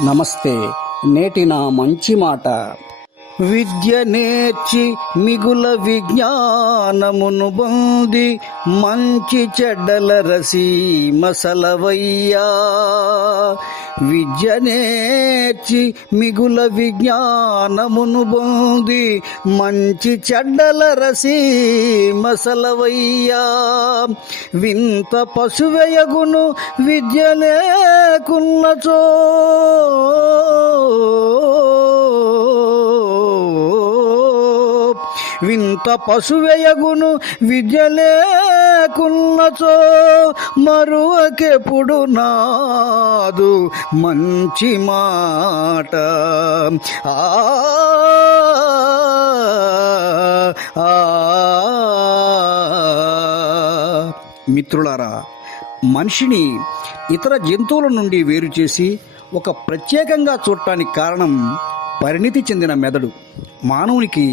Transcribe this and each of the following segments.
నమస్తే నేటి నా మంచి మాట. విద్య నేర్చి మిగుల విజ్ఞానమును పొంది మంచి చెడ్డల రసి మసలవయ్యా విద్య నేర్చి మిగుల విజ్ఞానమును పొంది మంచి చెడ్డల రసి మసలవయ్యా వింత పశువయగును విద్య లేకున్నచో వింత పశువేయగును విద్య లేకున్నచో మరువకెప్పుడు నాదు మంచి మాట. ఆ ఆ, మిత్రులారా మనిషిని ఇతర జంతువుల నుండి వేరు చేసి ఒక ప్రత్యేకంగా చూడటానికి కారణం పరిణితి చెందిన మెదడు. మానవునికి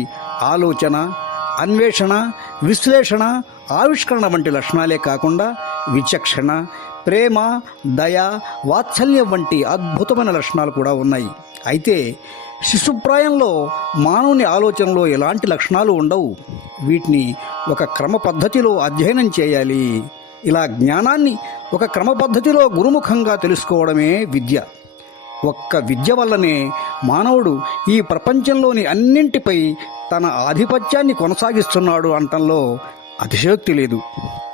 ఆలోచన అన్వేషణ విశ్లేషణ ఆవిష్కరణ వంటి లక్షణాలే కాకుండా విచక్షణ ప్రేమ దయ వాత్సల్యం వంటి అద్భుతమైన లక్షణాలు కూడా ఉన్నాయి. అయితే శిశుప్రాయంలో మానవుని ఆలోచనలో ఎలాంటి లక్షణాలు ఉండవు? వీటిని ఒక క్రమ పద్ధతిలో అధ్యయనం చేయాలి. ఇలా జ్ఞానాన్ని ఒక క్రమ పద్ధతిలో గురుముఖంగా తెలుసుకోవడమే విద్య. ఒక్క విద్య వల్లనే మానవుడు ఈ ప్రపంచంలోని అన్నింటిపై తన ఆధిపత్యాన్ని కొనసాగిస్తున్నాడు అంటంలో అతిశయోక్తి లేదు.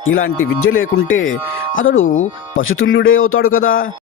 ఇలాంటి విద్య లేకుంటే అతడు పశుతుల్యుడే అవుతాడు కదా?